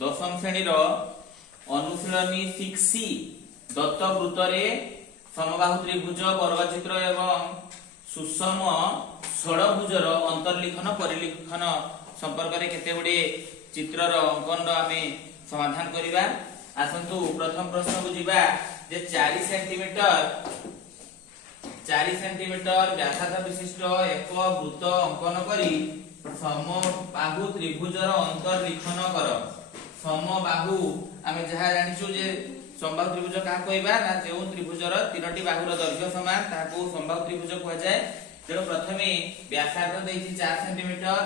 दशम श्रेणी अनुशीलनी 6C दत्त वृत्तरे समबाहु त्रिभुज वर्गचित्र एवं सुषम षडभुजर अंतर्लिखन परिलिखन संपर्क रे केते गुडे चित्रर अंकन आमे समाधान करिबा। आसंतु प्रथम प्रश्न को जिबा जे 4 सेंटीमीटर व्यासार्ध विशिष्ट एक वृत्त अंकन करी समबाहु त्रिभुजर अंतर्लिखन कर। समबाहु आमे जहा जानिछु जे समबाहु त्रिभुज का कहबा ना जे त्रिभुजर तीनोटी बाहुर दैर्घ्य समान ताको समबाहु त्रिभुज कहै जाय। तेणु प्रथमे व्यासार्ध देछि 4 सेंटीमीटर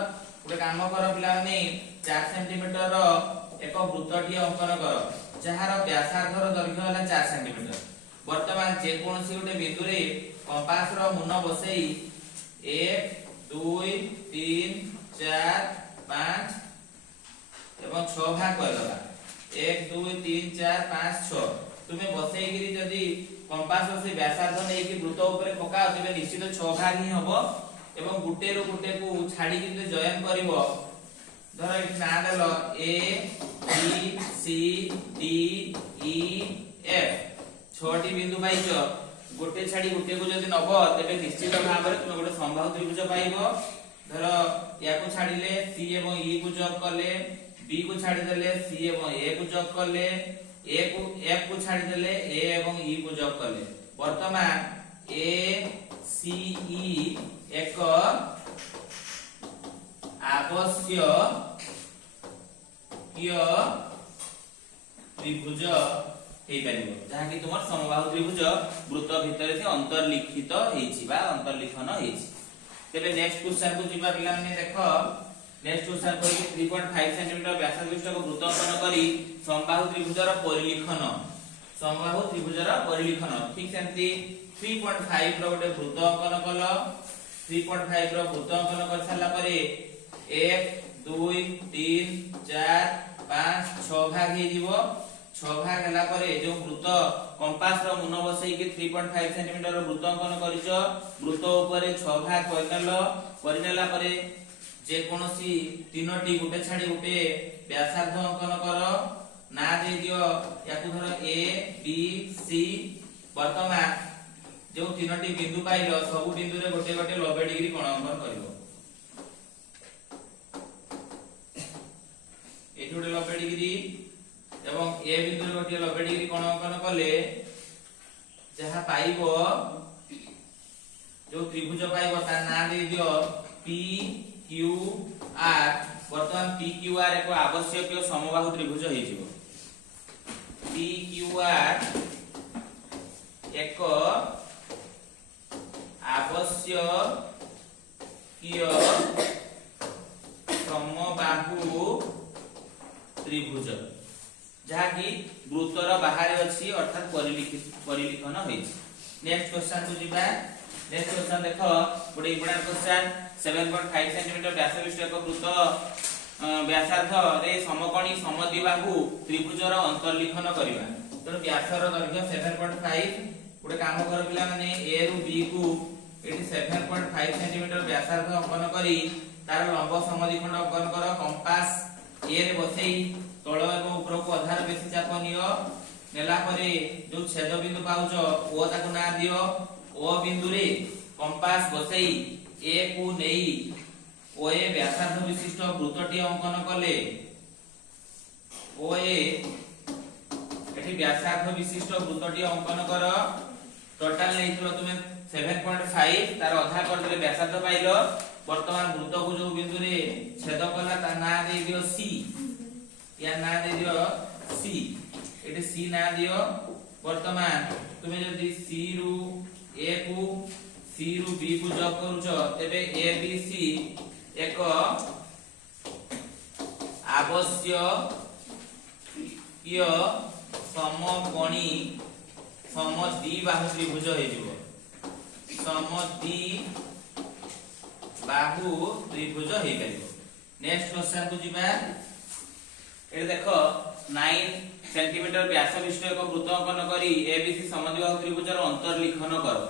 गोटे काम कर पिला माने 4 सेंटीमीटर एक वृत्तटी अंकन कर जहार व्यासार्धर दैर्घ्य होला 4 सेंटीमीटर। वर्तमान जे कोनसी गोटे बिंदु रे कंपास रो मुन बसेई 1 2 3 4 5 एवं 6 भाग करदला। 1 2 3 4 5 6 तुमे बसेई गिरी जदी कंपास से व्यासार्ध नै कि वृत्त ऊपर पका तबे निश्चित 6 भाग ही हबो एवं गुटे रो गुटे को छाडी कि जॉइन करिवो। धर एठी ना देलो A B C D E F 6 T बिंदु पाइछो गोटे छाडी गुटे को जदी नबो तबे निश्चित भाव रे तुमे गोटे समबाहु त्रिभुज पाइबो। धर या को छाडीले C एवं E को जोग करले B को छाडी देले C एवं A को जोग करले A को F को छाडी देले A एवं E को जोग करले। वर्तमान A C E एक आवश्यकीय त्रिभुज हे परिबो जहा कि तुमर समबाहु त्रिभुज वृत्त भितर से अंतर्लिखित हेछि बा अंतर्लिखन हेछि। तबे नेक्स्ट क्वेश्चन को जिबा पिला ने देखो। नेक्स्ट क्वेश्चन कोइ 3.5 सेंटीमीटर व्यासार्ध विशिष्ट को वृत्त अंकन करी समबाहु त्रिभुजर परिलिखन। समबाहु त्रिभुजर परिलिखन ठीक सेंती 3.5 रो गोटे वृत्त अंकन कलो। 3.5 रो वृत्त अंकन कर साला परे 1 2 3 4 5 6 भाग हे जीवो। 6 भाग हला परे जो वृत्त कंपास रो मुन बसई के 3.5 सेंटीमीटर रो वृत्त अंकन करिचो वृत्त ऊपर 6 भाग करनेला परे जे कोनोसी तीनोटी गुटे छाडी गुटे व्यासार्ध अंकन करो ना दे दियो याकु धर A B C। वर्तमान जो तीनोटी बिंदु पाइलो सब बिंदु रे गोटे गोटे 90 डिग्री कोण अंकन करिवो। एठी गोटे 90 डिग्री एवं A बिंदु रे गोटे 90 डिग्री कोण अंकन कले जहा पाइबो जो त्रिभुज पाइबो ता ना दे दियो P Q R। वर्तमान P Q R एक आवश्यक समबाहु त्रिभुज हे जिवो। P Q R एक आवश्यक समबाहु त्रिभुज जहा कि वृत्तर बाहर अछि अर्थात परिलिखन होइछि। नेक्स्ट क्वेश्चन को जिबा। नेक्स्ट क्वेश्चन देखो गोटे इंपोर्टेंट क्वेश्चन 7.5 सेंटीमीटर व्यासार्ध विशिष्ट एक वृत्त व्यासार्ध रे समकोणी समद्विबाहु त्रिभुजर अंतर्लिखन करिबा। तो व्यासर दैर्घ्य 7.5 गोटे काम कर पिला माने A रु B को एठी 7.5 सेंटीमीटर व्यासार्ध अंकन करी तार लंब समद्विखंड अंकन कर। कंपास A रे बसेई तळ एवं ऊपर को आधार बेसी चाप नियो नेला परे जो छेद बिंदु पाउचो ओ ताको ना दियो। ओ बिंदु रे कंपास बसेई A को नेई OA व्यासार्ध विशिष्ट वृत्तटी अंकन कले। OA एठी व्यासार्ध विशिष्ट वृत्तटी अंकन कर। टोटल लेइथलो तुमे 7.5 तार आधा कर देले व्यासार्ध पाइलो। वर्तमान वृत्त को जो बिंदु रे छेद कला ता ना दे दियो C या ना दे दियो C। एठी C ना दियो। वर्तमान तुमे जदी C रु A को C रु B को जोग करूछो तबे A B C एक आवश्यक समकोणी समद्विबाहु त्रिभुज हे जिवो। समद्विबाहु त्रिभुज हे परिबो। नेक्स्ट क्वेश्चन को जिबा। ए देखो 9 सेंटीमीटर व्यास विशिष्ट एक वृत्त अंकन करी ABC समद्विबाहु त्रिभुजर अंतर्लिखन करो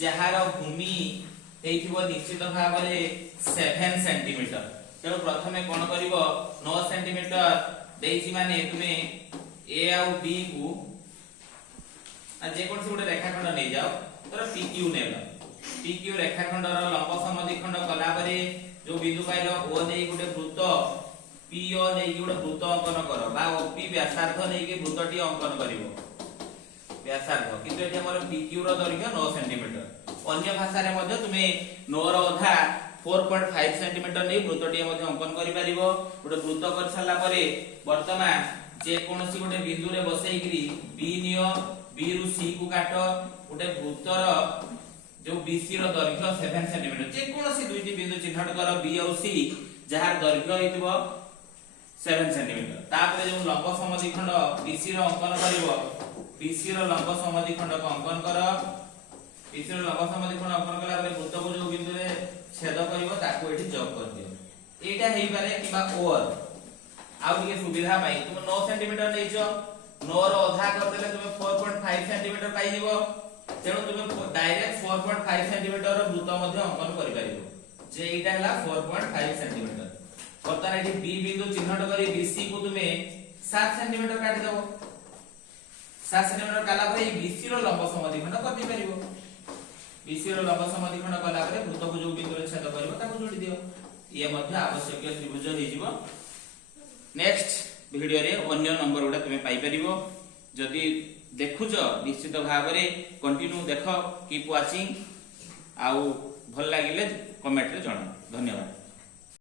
जहार भूमि हेइथिबो निश्चित भाव रे 7 सेंटीमीटर। तेणु प्रथमे कोन करिवो 9 सेंटीमीटर देइछि माने तुमे ए आउ बी को जे कोन से गोटे रेखाखंड नै जाओ तर PQ नेलो PQ रेखाखंड रो लंब समद्विखंड कला परे जो बिंदु पाइलो ओ नै गोटे वृत्त PO नै गोटे वृत्त अंकन करो बा OP व्यासार्ध नै के वृत्तटी अंकन करिवो व्यासार्ध किंतु एठी हमर PQ रो दैर्घ्य 9 सेंटीमीटर अन्य भाषा रे मध्ये तुमे 9 रो अधा 4.5 सेंटीमीटर नै वृत्तटी मध्ये अंकन करि परिबो गोटे वृत्त कर साला परे वर्तमान जे कोनोसी गोटे बिंदु रे बसैकरी B नियो B रु C को काटो गोटे वृत्तर जो BC रो दैर्घ्य 7 सेंटीमीटर जे कोनोसी दुईटी बिंदु चिन्हट करो B और C जहार दैर्घ्य हेतिबो 7 सेंटीमीटर तापर जो लंब समद्विखंड BC रो अंकन करिवो BC रो लंब समद्विखंड को अंकन करो BC रो लंब समद्विखंड अंकन कला परे वृत्त को जो बिंदु रे छेद करिवो ताको एठी जॉब कर दियो एटा हेई पारे किबा ओवर आउ टिके सुविधा पाई तुम 9 सेंटीमीटर नैचो 9 रो आधा कर देले तुम 4.5 सेंटीमीटर पाई जीवो तेणु तुम डायरेक्ट 4.5 सेंटीमीटर रो वृत्त मध्ये अंकन करि परिबो जे एटा हला 4.5 सेंटीमीटर वर्तमान एठी बी बिंदु चिन्हट करी BC को तुमे 7 सेंटीमीटर काटि देबो 7 सेंटीमीटर काला परे BC रो लंब समद्विखंड कति परिबो BC रो लंब समद्विखंड कला परे वृत्त को जो बिंदु रे छेद करिवो ताको जोडी दियो ये मध्ये आवश्यक त्रिभुज हे जीवो नेक्स्ट वीडियो रे अन्य नंबर गुडा तुमे पाई परिबो जदी देखुछ निश्चित भाव रे कंटिन्यू देखो कीप वाचिंग आउ भल लागिले कमेंट रे जणा धन्यवाद।